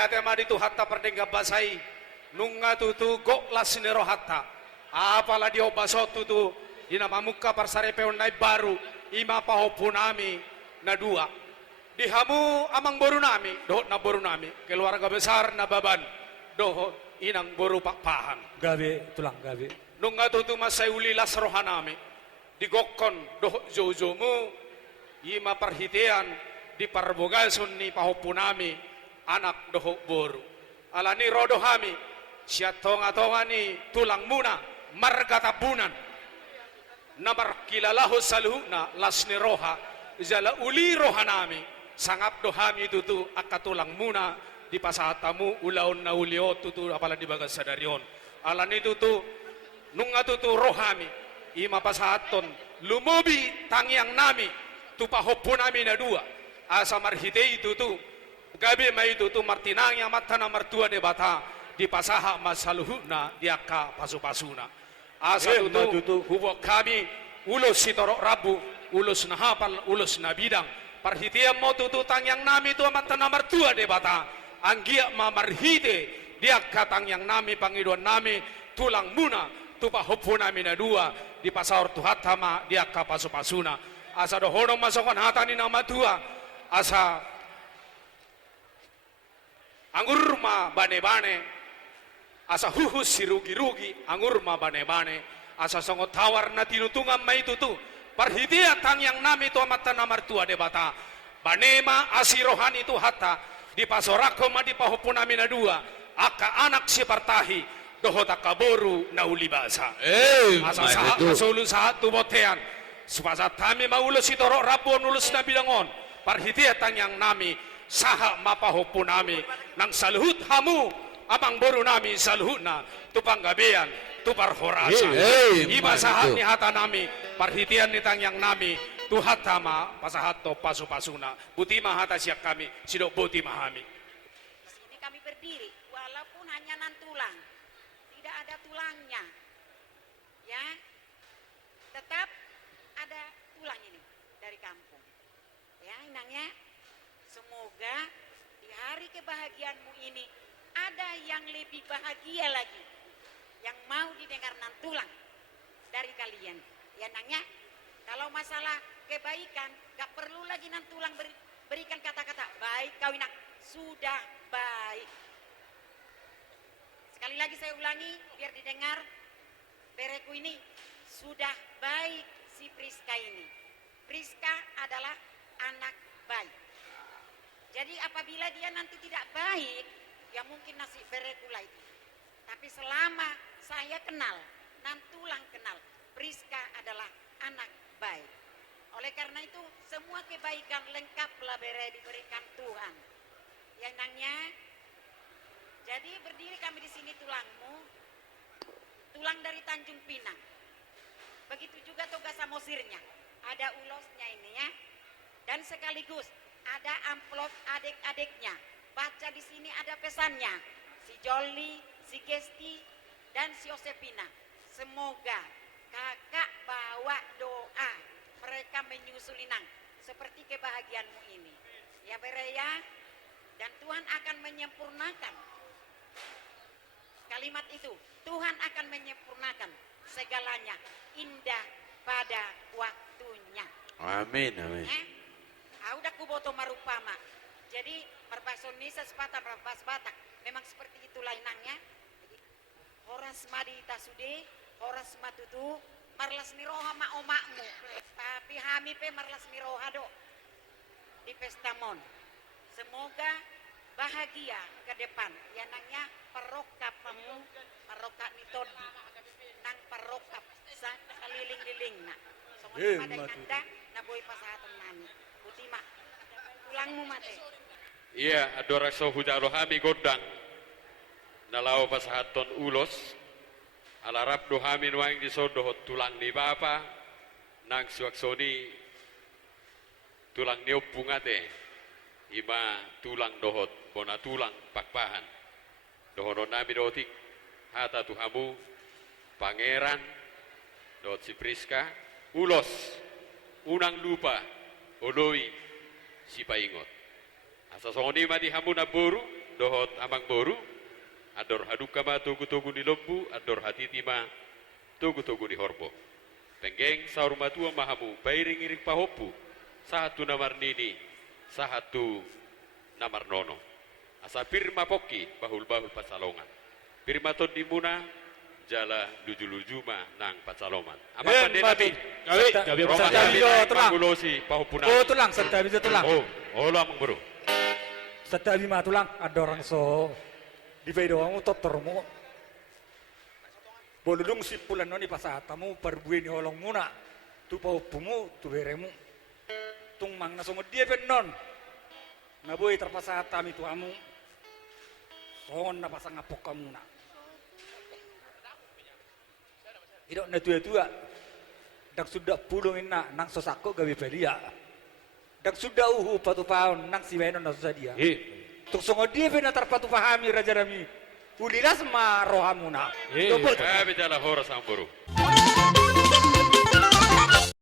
ayat madi tu hatta perdengga basai nunga tutu gok lasinero hatta apalah dia basot tutu ina mamuka parsarepe nai baru ima pahopunami na dua dihamu amang boru nami dohot na boru nami keluarga besar na baban dohot inang boru pak pahan gabe tulang gabe nunga tutu masai uli lasrohanami digokkon dohot jojomu ima perhitian di parbogasun ni pahopunami anak dohok boru alani rodohami siatonga-tonga ni tulang muna marga tabunan namar kilalahu saluhna lasni roha jala uli rohanami sangap dohami tutu akatulang muna di pasatamu ulaon na ulio tutu apala di bagas sadarion alani tutu nunga tutu rohami ima pasaton lumobi tangyang nami tupahopunami na dua asa marhite itu tu gabe mai itu tu martinang yang matana martua de bata di pasaha masaluhuna diaka pasu-pasuna asa tu hubok kami ulus sitorok rabu ulus nahapal ulus nabidang parhitiam mo tu tang yang nami tu matana martua de bata anggia ma marhite diaka tang yang nami pangiduan nami tulang muna tupa hopunami na dua di pasar tuhatama diaka pasu-pasuna asa dohono masokon hatani nama tua asa angurma bane-bane asa huhus si rugi-rugi angurma bane-bane asa songot tawar na tinutungan may tutu parhitia tang yang nami tu amatan namar tua debata banema asirohan itu hatta di pasorako ma di pahopunami na dua aka anak si partahi dohota kaboru na ulibasa asa saat masulu saat tu botean supasa tami maulos si torok rabon ulus na bilangon parhitiatan yang nami saha mapahopun nami nang saluhut hamu amang boru nami saluhutna tupang gabean tupar horasa iba sahat ni hata nami parhitian ni tang yang nami tuhat hama pasahato pasu-pasuna butima hata siak kami sidok buti mahami di sini kami berdiri walaupun hanya nan tulang tidak ada tulangnya ya tetap ada tulang ini dari kampung ya inangnya semoga di hari kebahagiaanmu ini ada yang lebih bahagia lagi yang mau didengar nan tulang dari kalian ya nangnya kalau masalah kebaikan gak perlu lagi nan tulang berikan kata-kata baik kau inak sudah baik sekali lagi saya ulangi biar didengar bereku ini sudah baik si Priska ini Priska adalah anak baik. Jadi apabila dia nanti tidak baik, ya mungkin nasib berekula itu. Tapi selama saya kenal, nan tulang kenal, Priska adalah anak baik. Oleh karena itu semua kebaikan lengkaplah diberikan Tuhan. Ya nangnya. Jadi berdiri kami di sini tulangmu, tulang dari Tanjung Pinang. Begitu juga toga samosirnya, ada ulosnya ini ya. Dan sekaligus ada amplop adik-adiknya. Baca di sini ada pesannya. Si Jolly, si Gesti, dan si Yosepina. Semoga kakak bawa doa mereka menyusuli nang seperti kebahagiaanmu ini. Ya Bereya, dan Tuhan akan menyempurnakan kalimat itu. Tuhan akan menyempurnakan segalanya indah pada waktunya. Amin, amin. Udah kuboto marupama. Jadi perbasonisa sepatah perbas batak. Memang seperti itulah inangnya. Jadi horas madi tasude, horas matutu, marlas niroha ma omakmu. Tapi hami pe marlas niroha do di pestamon. Semoga bahagia ke depan. Ya nangnya perokap kamu, perokap mitodi. Nang perokap sa kaliling-liling na. Songon pada nanda na boy pasahatan nami. Butima, tulangmu mate. Iya, adora so hujaro hami godang. Nalau pasahaton ulos. Alarap do hami nuang di sodoh tulang ni bapa. Nang suaksoni tulang ni opungate. Ima tulang dohot, bona tulang pakpahan. Dohon nami dotik hata tuhamu pangeran dohot si Priska ulos unang lupa Oloi si paingot. Asa songoni madi hamu na boru dohot amang boru ador haduka ma tugu-tugu ni lombu ador hatiti ma tugu-tugu ni horbo penggeng saur matua mahamu bairing iring pahopu satu namar nini satu namar nono asa pirma poki bahul-bahul pasalongan pirma ton dimuna jala luju-lujuma nang pacaloman amak pandena tu Gabi Roma Santa kami Bijo naik tulang. mangulosi pahupuna Oh tulang, Santa Bijo tulang. oh lah mang bro Santa Bima tulang. Ada orang so di video kamu totormu. Boludung si pulan noni pasatamu perbuin holong muna. Tu paupumu tu beremu. Tung mang nasongo dia penon. Naboy terpasatami tu amu. Son na pasang apok kamu na. Idok na tua-tua. Dak sudah pulungin na nang sosako gabi pelia. Dak sudah patu paon nang si Wenon na susadia. Tuk songo dia pena terpatu pahami raja rami. Ulilas ma rohamuna. Gabi jala horas ang bro